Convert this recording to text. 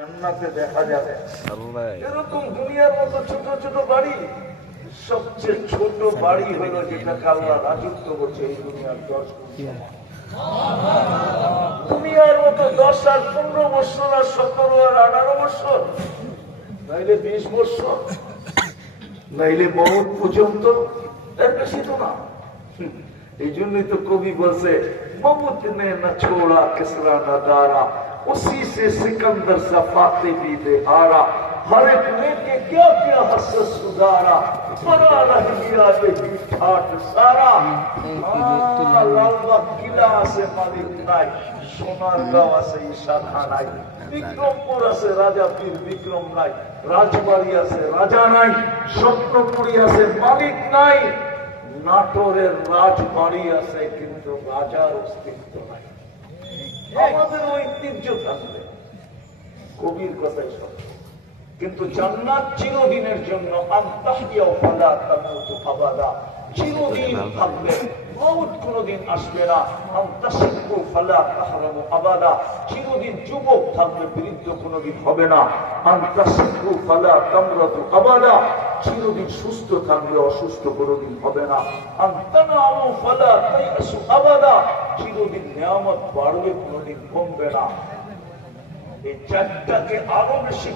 জান্নাতে দেখা যাবে এরকম দুনিয়ার মতো ছোট ছোট বাড়ি। সবচেয়ে ছোট বাড়ি হলো যেটাকে আল্লাহ রাজত্ব করছে এই দুনিয়ার 10 গুণ। দুনিয়ার মতো 10 আর 15 বছর আর 17 আর 18 বছর, নাইলে 20 বছর, নাইলে মৌত পর্যন্ত, এর বেশি তো না। এই জন্যই তো কবি বলছে মৌত নে না ছোড়া কিসরা না দারা, उसी से सिकंदर सफाते भी बेहारा, हर एक ने क्या क्या हसरत सुधारा, बड़ा रह गया ये ठाट सारा। लालबाग किला से मालिक নাই, সোনার গাঁও আছে ঈশাখা নাই, বিক্রমপুর আছে রাজা পীর বিক্রম নাই, রাজবাড়ি আছে রাজা নাই, স্বপ্নপুরী আছে মালিক নাই, নাটোরের রাজবাড়ি আছে কিন্তু রাজার অস্তিত্ব নাই। আমাদের ঐতিহ্য থাকবে, কবির কথাই সত্য, কিন্তু জান্নাত চিরদিনের জন্য চিরদিন থাকবে, মউত কোনদিন আসবে না। চিরদিন যুবক থাকবে, বৃদ্ধ কোনদিন হবে না। চিরদিন সুস্থ থাকবে, অসুস্থ কোনদিন হবে না। চিরদিন নিয়ামত বাড়বে, কোনদিন কমবে না। এই চারটাকে আরো বেশি